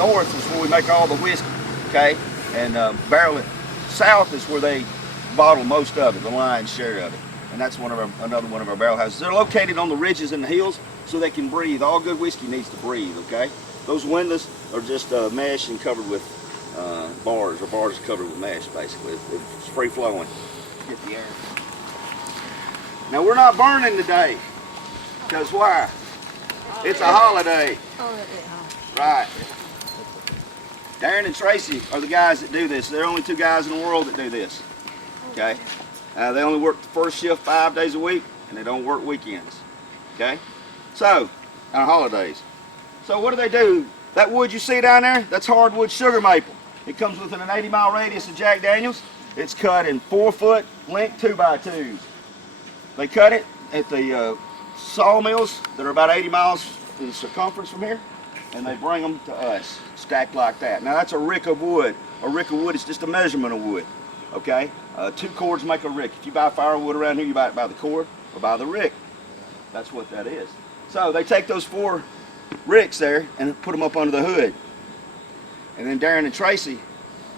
north is where we make all the whiskey, okay? And barrel it south is where they bottle most of it, the lion's share of it. And that's another one of our barrel houses. They're located on the ridges and the hills so they can breathe. All good whiskey needs to breathe, okay? Those windows are just mesh and covered with bars, or bars covered with mesh, basically. It's free flowing. Get the air. Now we're not burning today, because why? It's a holiday. Right. Darren and Tracy are the guys that do this. They're the only two guys in the world that do this. Okay? They only work the first shift 5 days a week, and they don't work weekends. Okay? So, on holidays. So what do? That wood you see down there, that's hardwood sugar maple. It comes within an 80-mile radius of Jack Daniels. It's cut in 4-foot length 2x2s. They cut it at the sawmills that are about 80 miles in circumference from here, and they bring them to us, stacked like that. Now that's a rick of wood. A rick of wood is just a measurement of wood, okay? 2 cords make a rick. If you buy firewood around here, you buy it by the cord or by the rick. That's what that is. So they take those 4 ricks there and put them up under the hood. And then Darren and Tracy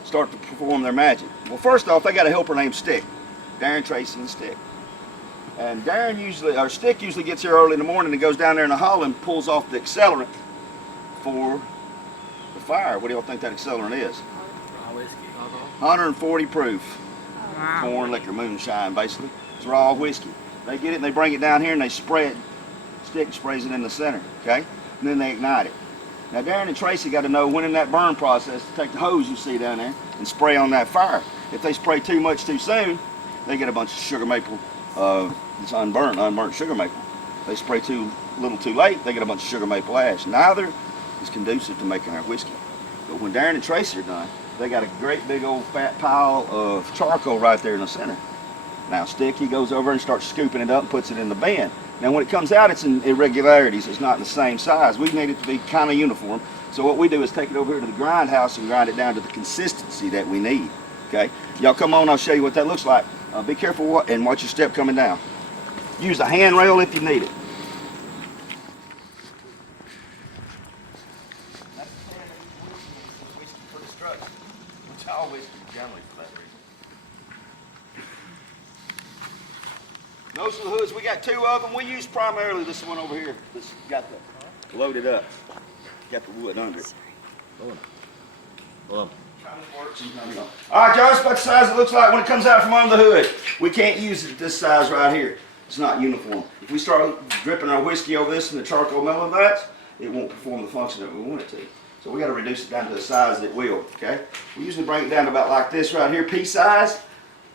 start to perform their magic. Well, first off, they got a helper named Stick. Darren, Tracy, and Stick. And Darren Stick usually gets here early in the morning and goes down there in the hollow and pulls off the accelerant for the fire. What do y'all think that accelerant is? Raw whiskey. 140 proof. Wow. Corn liquor, moonshine, basically. It's raw whiskey. They get it and they bring it down here and they spray it. Stick sprays it in the center, okay? And then they ignite it. Now Darren and Tracy got to know when in that burn process to take the hose you see down there and spray on that fire. If they spray too much too soon, they get a bunch of sugar maple. It's unburnt sugar maple. They spray too little too late, they get a bunch of sugar maple ash. Neither is conducive to making our whiskey. But when Darren and Tracy are done, they got a great big old fat pile of charcoal right there in the center. Now Stick, he goes over and starts scooping it up and puts it in the bin. Now when it comes out, it's in irregularities. It's not the same size. We need it to be kind of uniform. So what we do is take it over here to the grind house and grind it down to the consistency that we need. Okay? Y'all come on, I'll show you what that looks like. Be careful and watch your step coming down. Use a handrail if you need it. Which I always generally for that reason. Those are the hoods. We got 2 of them. We use primarily this one over here. This got the loaded up. Got the wood under it. All right, y'all, that's about the size it looks like when it comes out from under the hood. We can't use it this size right here. It's not uniform. If we start dripping our whiskey over this in the charcoal mellowing vats, it won't perform the function that we want it to. So we got to reduce it down to the size that it will, okay? We usually bring it down to about like this right here, pea size,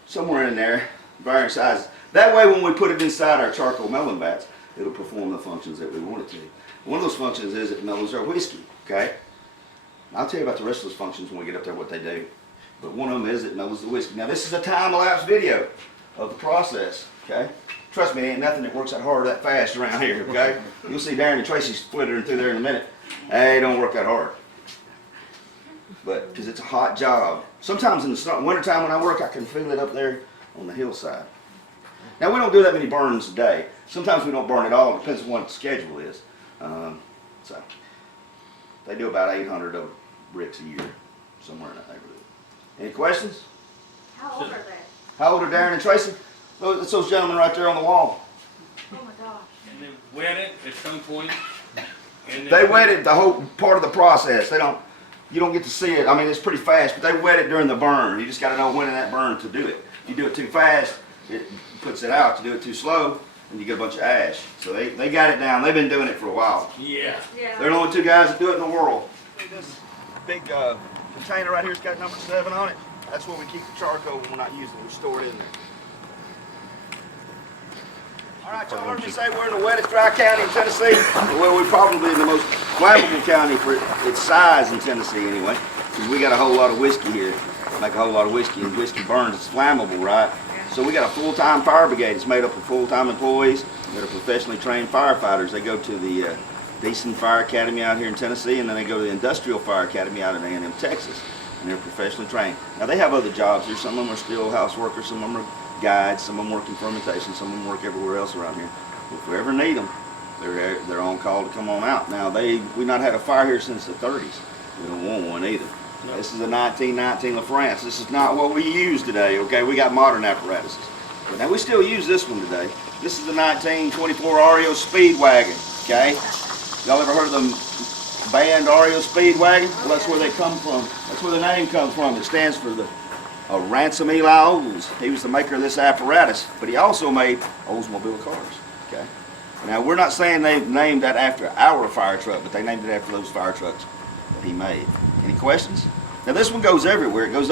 somewhere in there, varying sizes. That way when we put it inside our charcoal mellowing vats, it'll perform the functions that we want it to. One of those functions is it mellows our whiskey, okay? I'll tell you about the rest of those functions when we get up there, what they do. But one of them is it mellows the whiskey. Now this is a time-lapse video of the process, okay? Trust me, there ain't nothing that works that hard that fast around here, okay? You'll see Darren and Tracy splittering through there in a minute. Hey, it don't work that hard. But, because it's a hot job. Sometimes in the wintertime when I work, I can feel it up there on the hillside. Now we don't do that many burns a day. Sometimes we don't burn at all. It depends on what the schedule is. So they do about 800 of bricks a year, somewhere in that neighborhood. Any questions? How old are they? How old are Darren and Tracy? Oh, it's those gentlemen right there on the wall. Oh my gosh. And then wet it at some point. And They wet it the whole part of the process. You don't get to see it. I mean, it's pretty fast, but they wet it during the burn. You just got to know when in that burn to do it. If you do it too fast, it puts it out. You do it too slow, and you get a bunch of ash. So they got it down. They've been doing it for a while. Yeah. They're the only 2 guys that do it in the world. This big container right here has got number 7 on it. That's where we keep the charcoal when we're not using it. We store it in there. All right, y'all heard me say we're in the wettest dry county in Tennessee. Well, we're probably in the most flammable county for its size in Tennessee anyway, because we got a whole lot of whiskey here. Make a whole lot of whiskey, and whiskey burns. It's flammable, right? So we got a full-time fire brigade. It's made up of full-time employees that are professionally trained firefighters. They go to the Decent Fire Academy out here in Tennessee, and then they go to the Industrial Fire Academy out in A&M, Texas, and they're professionally trained. Now they have other jobs here. Some of them are still house workers, some of them are guides, some of them work in fermentation, some of them work everywhere else around here. If we ever need them, they're on call to come on out. Now we not had a fire here since the 30s. We don't want one either. This is a 1919 LaFrance. This is not what we use today. Okay, we got modern apparatuses. But now we still use this one today. This is the 1924 REO Speedwagon. Okay, y'all ever heard of them band REO Speedwagon? Well, that's where they come from. That's where the name comes from. It stands for the Ransom Eli Olds. He was the maker of this apparatus, but he also made Oldsmobile cars. Okay. Now we're not saying they named that after our fire truck, but they named it after those fire trucks that he made. Any questions? Now this one goes everywhere. It goes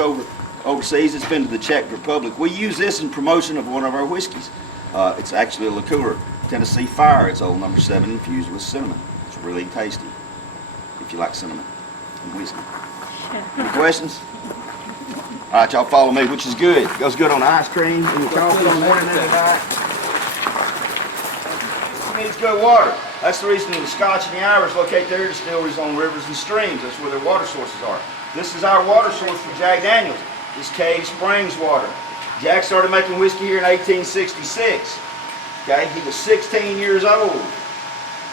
overseas. It's been to the Czech Republic. We use this in promotion of one of our whiskeys. It's actually a liqueur, Tennessee Fire. It's old number 7 infused with cinnamon. It's really tasty if you like cinnamon and whiskey. Any questions? All right, y'all follow me, which is good. It goes good on ice cream and your coffee in the morning and at night. It needs good water. That's the reason the Scotch and the Irish locate their distilleries on rivers and streams. That's where their water sources are. This is our water source for Jack Daniels. This Cave Springs water. Jack started making whiskey here in 1866. Okay, he was 16 years old.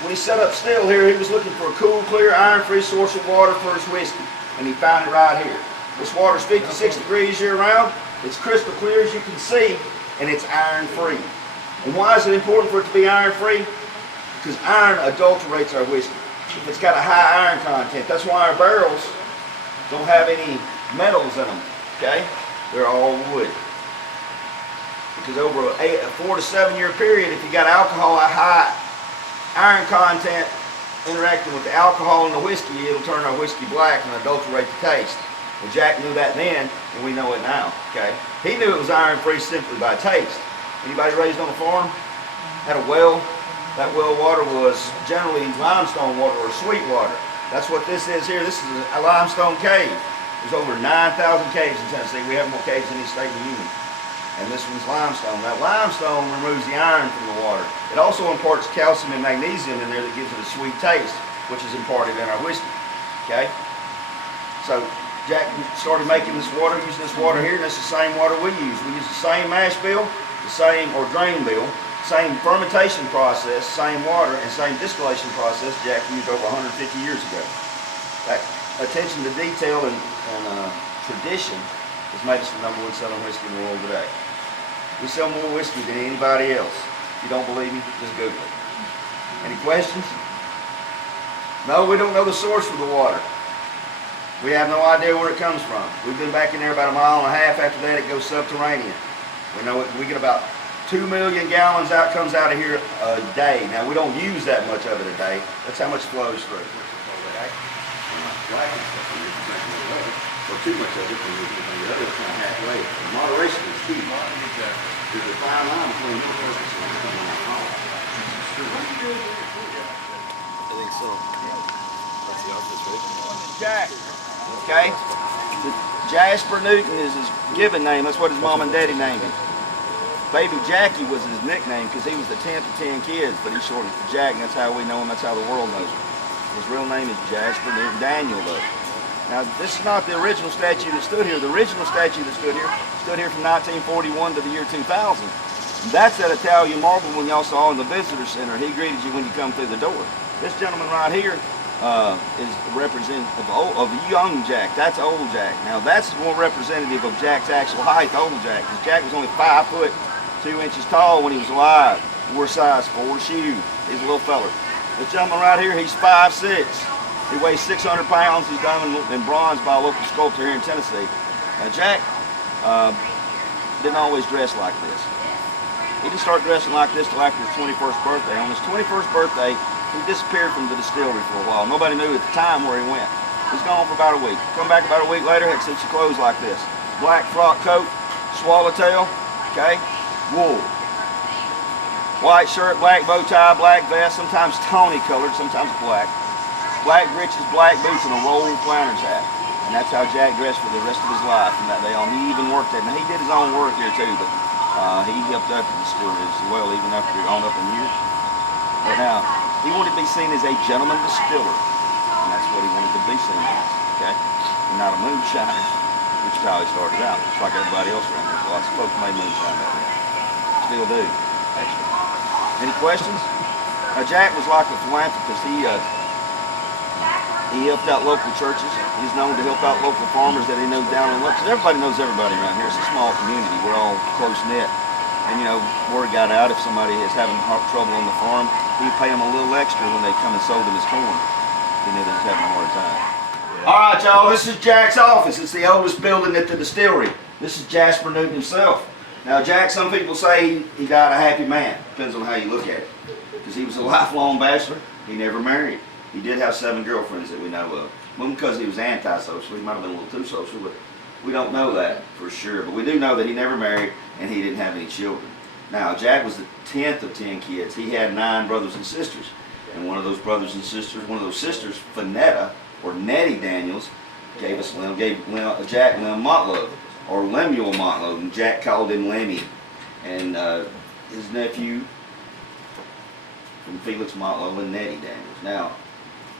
When he set up still here, he was looking for a cool, clear, iron-free source of water for his whiskey, and he found it right here. This water's 56 degrees year-round. It's crystal clear, as you can see, and it's iron-free. And why is it important for it to be iron-free? Because iron adulterates our whiskey. It's got a high iron content. That's why our barrels don't have any metals in them. Okay? They're all wood. Because over a 4 to 7 year period, if you got alcohol, a high iron content interacting with the alcohol in the whiskey, it'll turn our whiskey black and adulterate the taste. Well, Jack knew that then, and we know it now. Okay? He knew it was iron-free simply by taste. Anybody raised on a farm? Had a well? That well water was generally limestone water or sweet water. That's what this is here. This is a limestone cave. There's over 9,000 caves in Tennessee. We have more caves than any state in the union. And this one's limestone. That limestone removes the iron from the water. It also imparts calcium and magnesium in there that gives it a sweet taste, which is imparted in our whiskey. Okay? So Jack started making this water, using this water here, and that's the same water we use. We use the same mash bill, the same, or drain bill, same fermentation process, same water, and same distillation process Jack used over 150 years ago. That attention to detail and tradition has made us the #1 selling whiskey in the world today. We sell more whiskey than anybody else. If you don't believe me, just Google it. Any questions? No, we don't know the source of the water. We have no idea where it comes from. We've been back in there about 1.5 miles. After that, it goes subterranean. We know we get about 2 million gallons comes out of here a day. Now, we don't use that much of it a day. That's how much flows through. Okay? Or too much of it, the other kind of halfway. Moderation is key. There's a fine line between your purpose and alcohol. I think so. That's the office, right? Jack. Okay? Jasper Newton is his given name. That's what his mom and daddy named him. Baby Jackie was his nickname because he was the 10th of 10 kids, but he shortened it to Jack, and that's how we know him. That's how the world knows him. His real name is Jasper Newton Daniel, though. Now, this is not the original statue that stood here. The original statue that stood here from 1941 to the year 2000. That's that Italian marble one y'all saw in the visitor center. He greeted you when you come through the door. This gentleman right here is representative of young Jack. That's old Jack. Now, that's more representative of Jack's actual height, old Jack, because Jack was only 5 foot 2 inches tall when he was alive. Wore size 4 shoe. He's a little feller. This gentleman right here, he's 5'6". He weighs 600 pounds. He's done in bronze by a local sculptor here in Tennessee. Now, Jack didn't always dress like this. He didn't start dressing like this till after his 21st birthday. On his 21st birthday, he disappeared from the distillery for a while. Nobody knew at the time where he went. He's gone for about a week. Come back about a week later, had such clothes like this. Black frock coat, swallowtail, okay, wool. White shirt, black bow tie, black vest, sometimes tawny colored, sometimes black. Black breeches, black boots, and a rolled Flanders hat. And that's how Jack dressed for the rest of his life from that day on. He even worked at, and he did his own work here too, but he helped out the distillery as well, even after on up in years. But now, he wanted to be seen as a gentleman distiller. And that's what he wanted to be seen as, okay? And not a moonshiner, which is how he started out. Just like everybody else around here. Lots of folks made moonshine out there. Still do, actually. Any questions? Jack was like a philanthropist. He helped out local churches. He's known to help out local farmers that he knew down in Lynchburg. Everybody knows everybody around here. It's a small community. We're all close knit. And you know, word got out if somebody is having trouble on the farm, he'd pay them a little extra when they come and sold him his corn. He knew they was having a hard time. All right, y'all, this is Jack's office. It's the oldest building at the distillery. This is Jasper Newton himself. Now, Jack, some people say he died a happy man. Depends on how you look at it. Because he was a lifelong bachelor. He never married. He did have 7 girlfriends that we know of. One because he was antisocial. He might have been a little too social, but we don't know that for sure. But we do know that he never married and he didn't have any children. Now, Jack was the 10th of 10 kids. He had 9 brothers and sisters. And one of those brothers and sisters, one of those sisters, Finetta, or Nettie Daniels, gave Jack Lem Motlow, or Lemuel Motlow, and Jack called him Lemmy. And his nephew from Felix Motlow and Nettie Daniels. Now,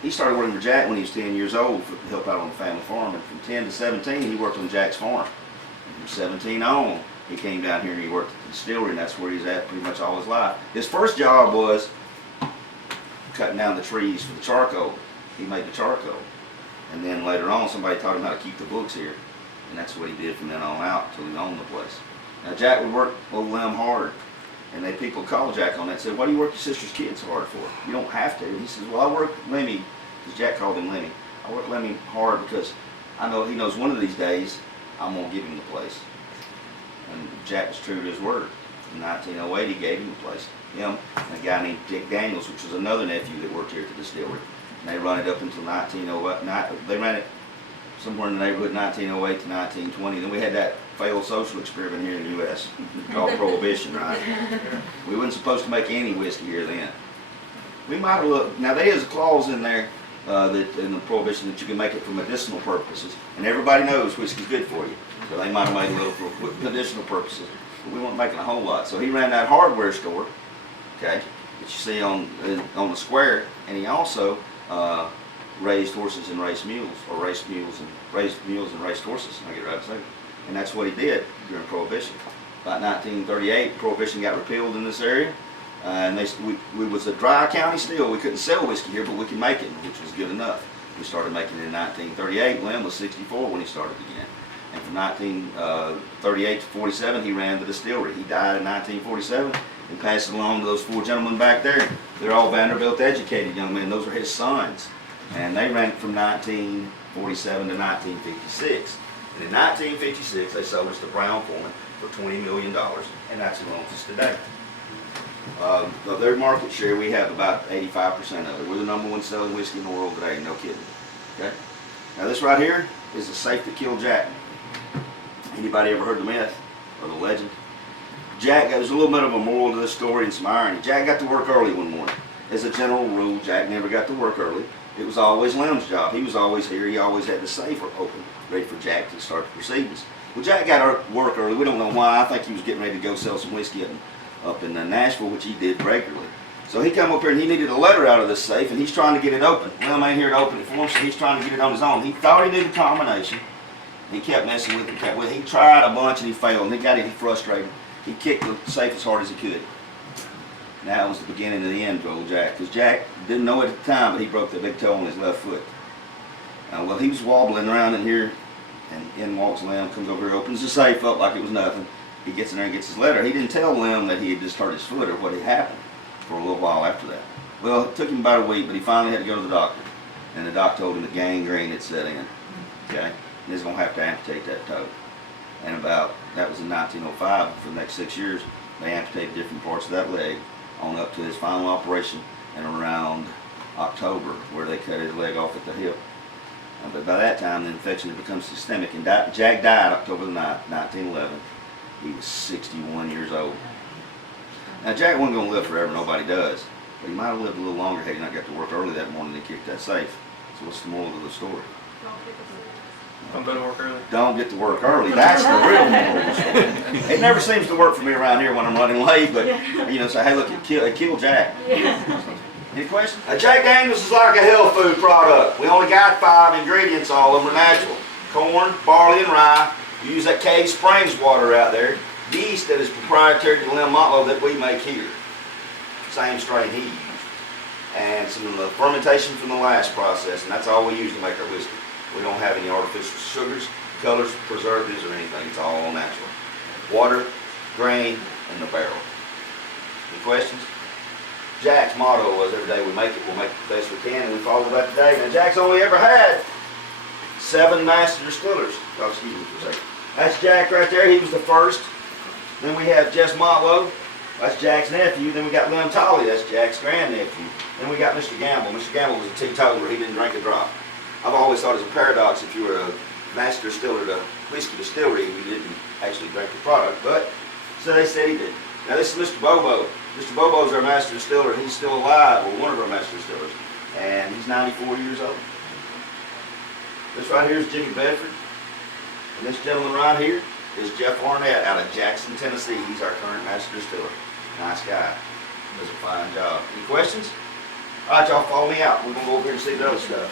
he started working for Jack when he was 10 years old to help out on the family farm, and from 10 to 17 he worked on Jack's farm. And from 17 on, he came down here and he worked at the distillery, and that's where he's at pretty much all his life. His first job was cutting down the trees for the charcoal. He made the charcoal. And then later on, somebody taught him how to keep the books here. And that's what he did from then on out until he owned the place. Now, Jack would work old Lem hard. And people called Jack on that and said, "Why do you work your sister's kids so hard for? You don't have to." And he says, "Well, I work Lemmy," because Jack called him Lemmy. "I work Lemmy hard because I know he knows one of these days I'm going to give him the place." And Jack was true to his word. In 1908, he gave him the place. Him and a guy named Dick Daniels, which was another nephew that worked here at the distillery. And they run it up until 1908. They ran it somewhere in the neighborhood 1908 to 1920. Then we had that failed social experiment here in the U.S. called Prohibition, right? We weren't supposed to make any whiskey here then. We might have looked. Now there is a clause in there that in the Prohibition that you can make it for medicinal purposes, and everybody knows whiskey's good for you. So they might have made a little for medicinal purposes, but we weren't making a whole lot. So he ran that hardware store, okay, that you see on the square, and he also raised horses and raced mules, or raised mules and raced horses. I get it right a second. And that's what he did during Prohibition. About 1938, Prohibition got repealed in this area, and we was a dry county still. We couldn't sell whiskey here, but we could make it, which was good enough. We started making it in 1938. Lem was 64 when he started again. And from 1938 to 47, he ran the distillery. He died in 1947 and passed it along to those 4 gentlemen back there. They're all Vanderbilt educated young men. Those are his sons. And they ran it from 1947 to 1956. And in 1956, they sold us to Brown-Forman for $20 million, and that's who owns us today. Of their market share, we have about 85% of it. We're the #1 selling whiskey in the world today, no kidding. Okay? Now this right here is the safe that killed Jack. Anybody ever heard the myth or the legend? Jack, there's a little bit of a moral to this story and some irony. Jack got to work early one morning. As a general rule, Jack never got to work early. It was always Lem's job. He was always here. He always had the safe open, ready for Jack to start the proceedings. Well, Jack got to work early. We don't know why. I think he was getting ready to go sell some whiskey up in Nashville, which he did regularly. So he come up here and he needed a letter out of this safe, and he's trying to get it open. Lem ain't here to open it for him, so he's trying to get it on his own. He thought he knew the combination. He kept messing with it. He tried a bunch and he failed, and he got frustrated. He kicked the safe as hard as he could. That was the beginning of the end for old Jack, because Jack didn't know it at the time, but he broke the big toe on his left foot. Well, he was wobbling around in here, and in walks Lem, comes over here, opens the safe up like it was nothing. He gets in there and gets his letter. He didn't tell Lem that he had just hurt his foot or what had happened for a little while after that. Well, it took him about a week, but he finally had to go to the doctor. And the doctor told him that gangrene had set in. Okay? And he's going to have to amputate that toe. And that was in 1905. For the next 6 years, they amputated different parts of that leg on up to his final operation and around October, where they cut his leg off at the hip. But by that time, the infection had become systemic, and Jack died October the 9th, 1911. He was 61 years old. Now, Jack wasn't going to live forever, nobody does. But he might have lived a little longer had he not got to work early that morning and kicked that safe. So what's the moral of the story? Don't go to work early. Don't get to work early. That's the real moral of the story. It never seems to work for me around here when I'm running late, but, say, hey, look, it killed Jack. Any questions? Jack Daniels is like a health food product. We only got 5 ingredients, all of them are natural. Corn, barley, and rye. We use that Cave Springs water out there. Yeast that is proprietary to Lem Motlow that we make here. Same strain he used. and some of the fermentation from the last process, and that's all we use to make our whiskey. We don't have any artificial sugars, colors, preservatives, or anything. It's all natural. Water, grain, and the barrel. Any questions? Jack's motto was every day we make it, we'll make it the best we can, and we followed that today. Now Jack's only ever had 7 master distillers. Oh, excuse me for a second. That's Jack right there. He was the first. Then we have Jess Motlow. That's Jack's nephew. Then we got Lem Tolley. That's Jack's grandnephew. Then we got Mr. Gamble. Mr. Gamble was a teetotaler. He didn't drink a drop. I've always thought it was a paradox if you were a master distiller at a whiskey distillery and you didn't actually drink the product. But so they said he did. Now this is Mr. Bobo. Mr. Bobo is our master distiller. He's still alive, or one of our master distillers, and he's 94 years old. This right here is Jimmy Bedford, and this gentleman right here is Jeff Arnett out of Jackson, Tennessee. He's our current master distiller. Nice guy. Does a fine job. Any questions? All right, y'all, follow me out. We're going to go over here and see the other stuff.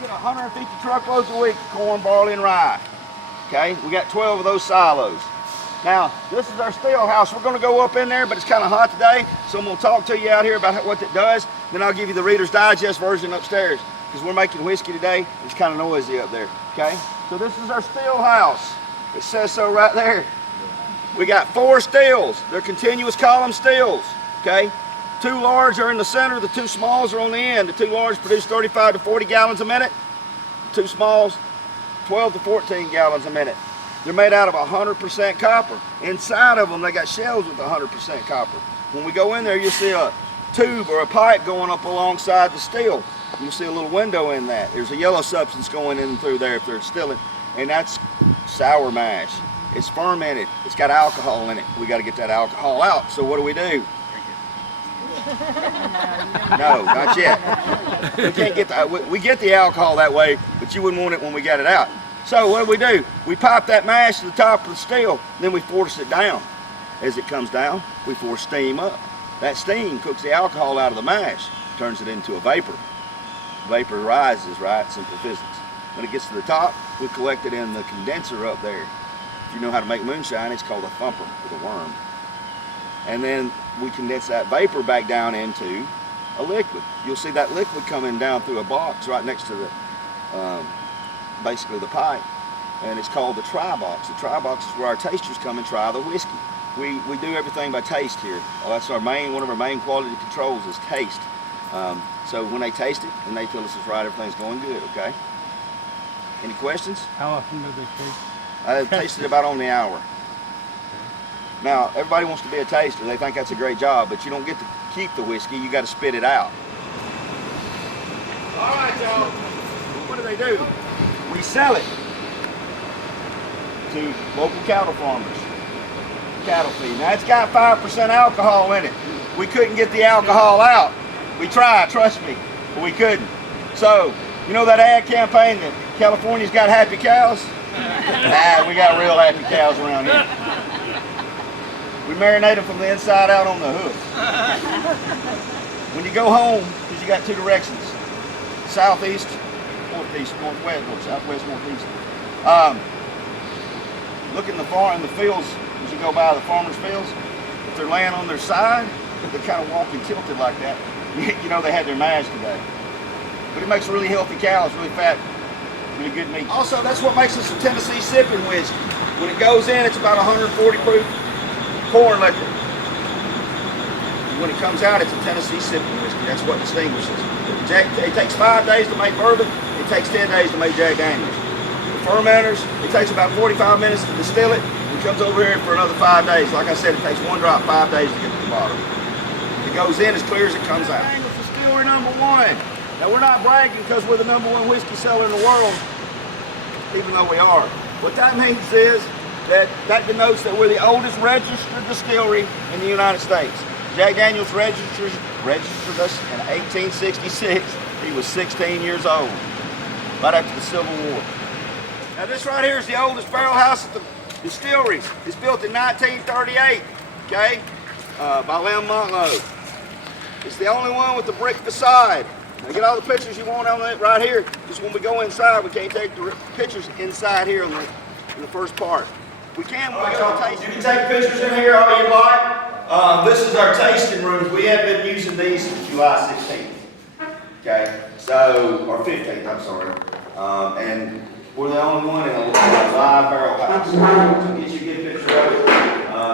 We get 150 truckloads a week of corn, barley, and rye. Okay, we got 12 of those silos. Now, this is our still house. We're going to go up in there, but it's kind of hot today, so I'm going to talk to you out here about what it does. Then I'll give you the Reader's Digest version upstairs, because we're making whiskey today. It's kind of noisy up there, okay? So this is our still house. It says so right there. We got 4 stills. They're continuous column stills, okay? 2 large are in the center. The 2 smalls are on the end. The 2 large produce 35 to 40 gallons a minute. The 2 smalls, 12 to 14 gallons a minute. They're made out of 100% copper. Inside of them, they got shells with 100% copper. When we go in there, you'll see a tube or a pipe going up alongside the still. You'll see a little window in that. There's a yellow substance going in through there if they're distilling, and that's sour mash. It's fermented. It's got alcohol in it. We got to get that alcohol out. So what do? No, not yet. We can't get we get the alcohol that way, but you wouldn't want it when we got it out. So what do? We pipe that mash to the top of the still, then we force it down. As it comes down, we force steam up. That steam cooks the alcohol out of the mash, turns it into a vapor. Vapor rises, right? Simple physics. When it gets to the top, we collect it in the condenser up there. If you know how to make moonshine, it's called a thumper with a worm. And then we condense that vapor back down into a liquid. You'll see that liquid coming down through a box right next to the, basically the pipe, and it's called the try box. The try box is where our tasters come and try the whiskey. We do everything by taste here. That's one of our main quality controls is taste. So when they taste it and they tell us it's right, everything's going good, okay? Any questions? How often do they taste? I tasted about on the hour. Now, everybody wants to be a taster. They think that's a great job, but you don't get to keep the whiskey. You got to spit it out. All right, y'all. What do? We sell it to local cattle farmers. Cattle feed. Now, it's got 5% alcohol in it. We couldn't get the alcohol out. We tried, trust me, but we couldn't. So, you know that ad campaign that California's got happy cows? We got real happy cows around here. We marinate them from the inside out on the hoof. When you go home, because you got 2 directions, southeast, northeast, northwest, or southwest, northeast. Look in the fields, as you go by the farmers' fields, if they're laying on their side, they're kind of walking tilted like that. You know they had their mash today. But it makes really healthy cows, really fat, really good meat. Also, that's what makes us a Tennessee sipping whiskey. When it goes in, it's about 140 proof corn liquor. When it comes out, it's a Tennessee sipping whiskey. That's what distinguishes. It takes 5 days to make bourbon. It takes 10 days to make Jack Daniels. The fermenters, it takes about 45 minutes to distill it. It comes over here for another 5 days. Like I said, it takes 1 drop 5 days to get to the bottom. It goes in as clear as it comes out. Daniels Distillery #1. Now we're not bragging because we're the #1 whiskey seller in the world, even though we are. What that means is that denotes that we're the oldest registered distillery in the United States. Jack Daniels registered us in 1866. He was 16 years old, right after the Civil War. Now this right here is the oldest barrel house at the distillery. It's built in 1938, okay, by Lem Montlow. It's the only one with the brick facade. Now get all the pictures you want on it right here, because when we go inside, we can't take the pictures inside here in the first part. We can when we go to taste. You can take pictures in here all you like. This is our tasting rooms. We have been using these since July 16th. Okay, so, or 15th, I'm sorry. And we're the only one in a live barrel house. So get you a good picture of it.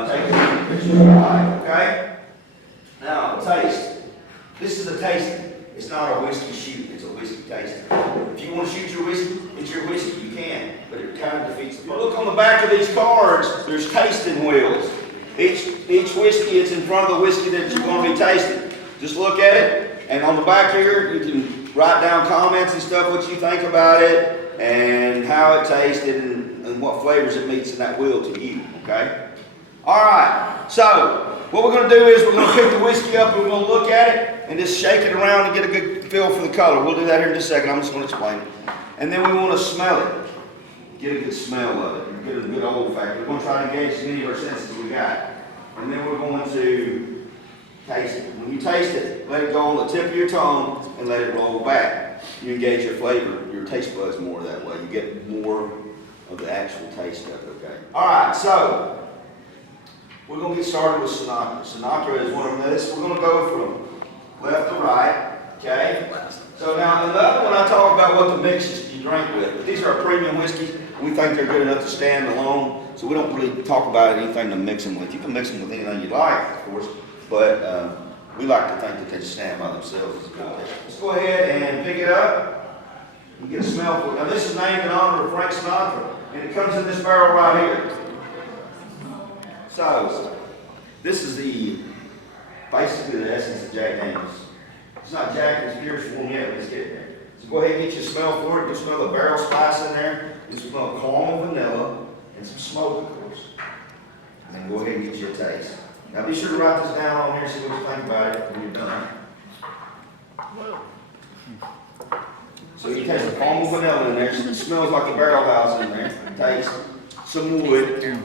Take a good picture of it, okay? Now, taste. This is a tasting. It's not a whiskey shoot, it's a whiskey tasting. If you want to shoot your whiskey, it's your whiskey, you can, but it kind of defeats the purpose. Look on the back of these cards, there's tasting wheels. Each whiskey is in front of the whiskey that you're going to be tasting. Just look at it, and on the back here, you can write down comments and stuff, what you think about it, and how it tasted, and what flavors it meets in that wheel to you, okay? All right, so what we're going to do is we're going to pick the whiskey up and we're going to look at it and just shake it around and get a good feel for the color. We'll do that here in just a second. I'm just going to explain it. And then we want to smell it. Get a good smell of it. Get a good olfactory. We're going to try to engage as many of our senses we got. And then we're going to taste it. When you taste it, let it go on the tip of your tongue and let it roll back. You engage your flavor, your taste buds more that way. You get more of the actual taste of it, okay? All right, so we're going to get started with Sinatra. Sinatra is one of this. We're going to go from left to right, okay? So now, another one I talk about what the mixes you drink with. These are our premium whiskeys. We think they're good enough to stand alone, so we don't really talk about anything to mix them with. You can mix them with anything you like, of course, but we like to think that they just stand by themselves. Let's go ahead and pick it up and get a smell for it. Now, this is named in honor of Frank Sinatra, and it comes in this barrel right here. So, this is basically the essence of Jack Daniels. It's not Jack in its purest form yet, but it's getting there. So go ahead and get your smell for it. You smell the barrel spice in there. You smell caramel vanilla and some smoke, of course. And then go ahead and get you a taste. Now be sure to write this down on here, see what you think about it when you're done. So you taste the caramel vanilla in there. It smells like a barrel house in there. Taste some wood. And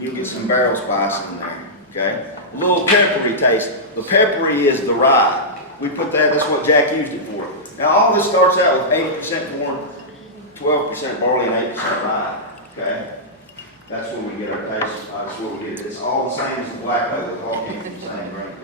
you'll get some barrel spice in there, okay? A little peppery taste. The peppery is the rye. We put that, that's what Jack used it for. Now all this starts out with 80% corn, 12% barley, and 8% rye, okay? That's where we get our taste, that's where we get it. It's all the same as the black oak, it all came from the same grain.